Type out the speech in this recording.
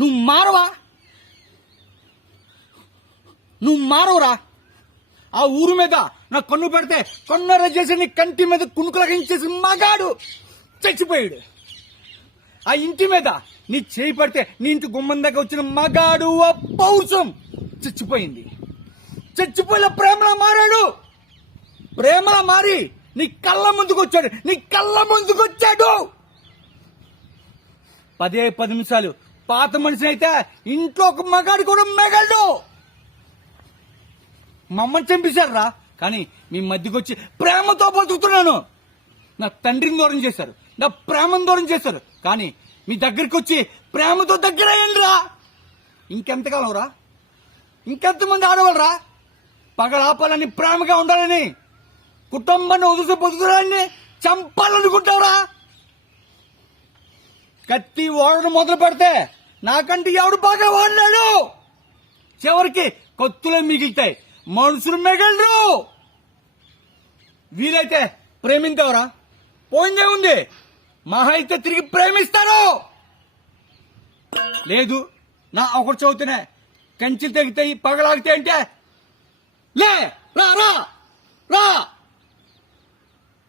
నువ్వు మారవరా. ఆ ఊరు మీద నా కన్ను పెడితే కొన్నర చేసి నీ కంటి మీద కునుకులగించేసి మగాడు చచ్చిపోయాడు. ఆ ఇంటి మీద నీ చేయి పడితే నీ ఇంటి గుమ్మం దగ్గర వచ్చిన మగాడు ఆ పౌరుషం చచ్చిపోయింది. చచ్చిపోయిన ప్రేమలా మారాడు. ప్రేమలా మారి నీ కళ్ళ ముందుకు వచ్చాడు. 10 నిమిషాలు పాత మనిషి అయితే ఇంట్లో ఒక మగాడు కూడా మెగలడు. మమ్మల్ని చంపేశారా, కానీ మీ మధ్యకి వచ్చి ప్రేమతో బతుకుతున్నాను. నా తండ్రిని దూరం చేశారు, నా ప్రేమను దూరం చేశారు, కానీ మీ దగ్గరికి వచ్చి ప్రేమతో దగ్గర అయ్యండిరా. ఇంకెంతకాలం రా? ఇంకెంతమంది ఆడవాళ్ళరా పగలాపాలని, ప్రేమగా ఉండాలని, కుటుంబాన్ని వదిలి బతుకురాన్ని చంపాలనుకుంటావురా? కత్తి ఓడడం మొదలు పెడితే నాకంటే ఎవడు బాగా వాడినాడు. చివరికి కత్తులే మిగులుతాయి, మనుషులు మిగలరు. వీలైతే ప్రేమించావరా? పోయిందే ఉంది. మహా అయితే తిరిగి ప్రేమిస్తారు. లేదు, నా ఒకటి చదువుతున్నా కంచెలు తెగితాయి, పగలాగితే అంటే లే రా రా రా